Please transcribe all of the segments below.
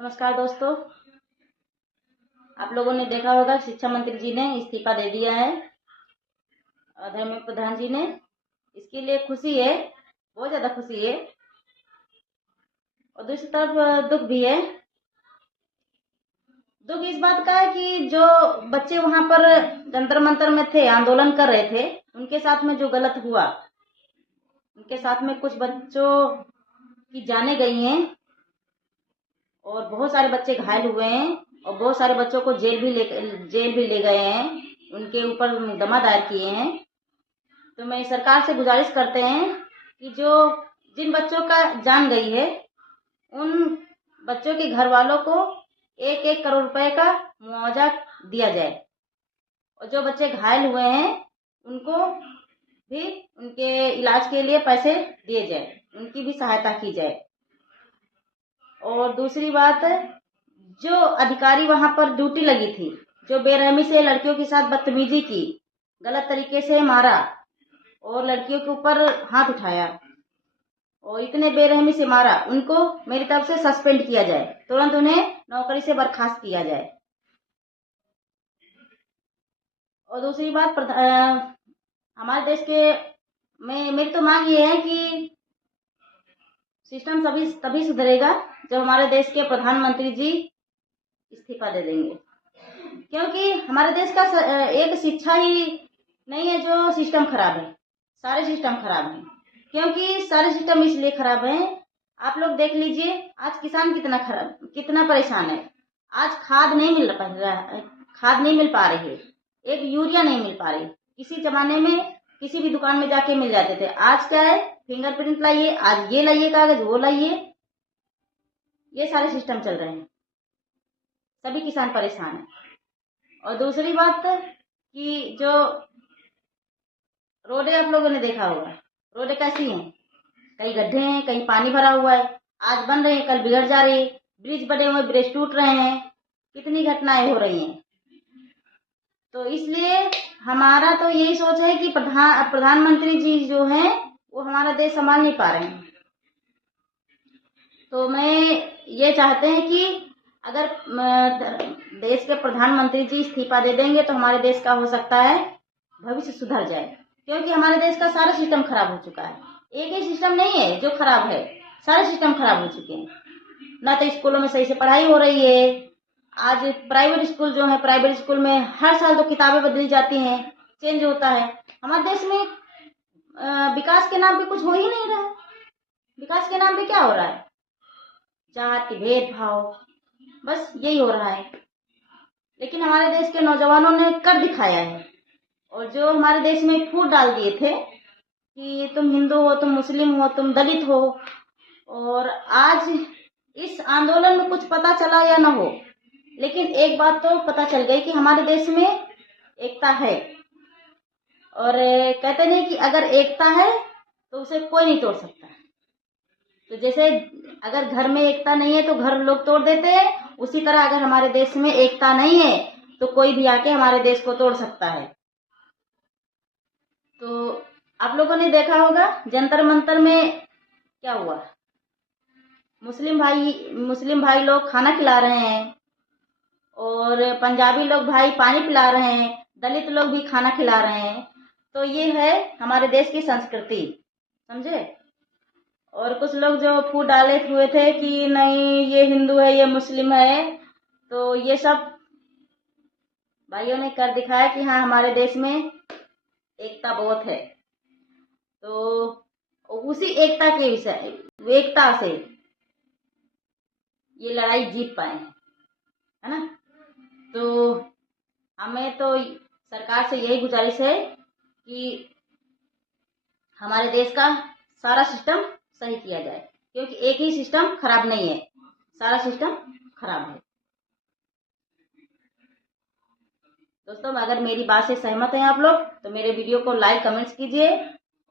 नमस्कार दोस्तों, आप लोगों ने देखा होगा शिक्षा मंत्री जी ने इस्तीफा दे दिया है। धर्मेंद्र प्रधान जी ने, इसके लिए खुशी है, बहुत ज्यादा खुशी है। और दूसरी तरफ दुख भी है। दुख इस बात का है कि जो बच्चे वहां पर जंतर मंतर में थे, आंदोलन कर रहे थे, उनके साथ में जो गलत हुआ, उनके साथ में कुछ बच्चों की जानें गई हैं और बहुत सारे बच्चे घायल हुए हैं और बहुत सारे बच्चों को जेल भी ले गए हैं, उनके ऊपर मुकदमा दायर किए हैं। तो मैं सरकार से गुजारिश करते हैं कि जिन बच्चों का जान गई है, उन बच्चों के घर वालों को 1-1 करोड़ रुपए का मुआवजा दिया जाए और जो बच्चे घायल हुए हैं उनको भी उनके इलाज के लिए पैसे दिए जाए, उनकी भी सहायता की जाए। और दूसरी बात, जो अधिकारी वहां पर ड्यूटी लगी थी, जो बेरहमी से लड़कियों के साथ बदतमीजी की, गलत तरीके से मारा और लड़कियों के ऊपर हाथ उठाया और इतने बेरहमी से मारा, उनको मेरी तरफ से सस्पेंड किया जाए, तुरंत उन्हें नौकरी से बर्खास्त किया जाए। और दूसरी बात, हमारे देश के मेरी तो मांग ये है कि सिस्टम तभी सुधरेगा जब हमारे देश के प्रधानमंत्री जी इस्तीफा दे देंगे, क्योंकि हमारे देश का एक शिक्षा ही नहीं है जो सिस्टम खराब है, सारे सिस्टम खराब हैं। क्योंकि सारे सिस्टम इसलिए खराब हैं, आप लोग देख लीजिए, आज किसान कितना परेशान है। आज खाद नहीं मिल पा रही है, एक यूरिया नहीं मिल पा रही। किसी जमाने में किसी भी दुकान में जाके मिल जाते थे, आज क्या है, फिंगरप्रिंट लाइए, आज ये लाइए कागज, वो लाइए, ये सारे सिस्टम चल रहे हैं, सभी किसान परेशान है। और दूसरी बात कि जो रोडें आप लोगों ने देखा होगा, रोडें कैसी हैं, कहीं गड्ढे हैं, कहीं पानी भरा हुआ है, आज बन रहे हैं कल बिगड़ जा रही है, ब्रिज बने हुए ब्रिज टूट रहे हैं, कितनी घटनाएं हो रही हैं। तो इसलिए हमारा तो यही सोच है कि प्रधानमंत्री जी जो हैं वो हमारा देश संभाल नहीं पा रहे हैं। तो मैं ये चाहते हैं कि अगर देश के प्रधानमंत्री जी इस्तीफा दे देंगे तो हमारे देश का हो सकता है भविष्य सुधर जाए, क्योंकि हमारे देश का सारा सिस्टम खराब हो चुका है। एक ही सिस्टम नहीं है जो खराब है, सारे सिस्टम खराब हो चुके हैं। ना तो स्कूलों में सही से पढ़ाई हो रही है। आज प्राइवेट स्कूल जो है, प्राइवेट स्कूल में हर साल तो किताबें बदली जाती हैं, चेंज होता है। हमारे देश में विकास के नाम पे कुछ हो ही नहीं रहा है। विकास के नाम पे क्या हो रहा है, जाति भेदभाव, बस यही हो रहा है। लेकिन हमारे देश के नौजवानों ने कर दिखाया है। और जो हमारे देश में फूट डाल दिए थे कि तुम हिंदू हो, तुम मुस्लिम हो, तुम दलित हो, और आज इस आंदोलन में कुछ पता चला या न हो, लेकिन एक बात तो पता चल गई कि हमारे देश में एकता है। और कहते नहीं कि अगर एकता है तो उसे कोई नहीं तोड़ सकता। तो जैसे अगर घर में एकता नहीं है तो घर लोग तोड़ देते हैं, उसी तरह अगर हमारे देश में एकता नहीं है तो कोई भी आके हमारे देश को तोड़ सकता है। तो आप लोगों ने देखा होगा जंतर मंतर में क्या हुआ, मुस्लिम भाई लोग खाना खिला रहे हैं और पंजाबी लोग भाई पानी पिला रहे हैं, दलित लोग भी खाना खिला रहे हैं। तो ये है हमारे देश की संस्कृति, समझे। और कुछ लोग जो फूट डाले हुए थे कि नहीं ये हिंदू है, ये मुस्लिम है, तो ये सब भाइयों ने कर दिखाया कि हाँ हमारे देश में एकता बहुत है। तो उसी एकता से ये लड़ाई जीत पाए हैं, है ना। तो हमें तो सरकार से यही गुजारिश है कि हमारे देश का सारा सिस्टम सही किया जाए, क्योंकि एक ही सिस्टम खराब नहीं है, सारा सिस्टम खराब है। दोस्तों, अगर मेरी बात से सहमत हैं आप लोग तो मेरे वीडियो को लाइक कमेंट्स कीजिए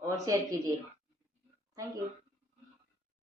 और शेयर कीजिए। Thank you.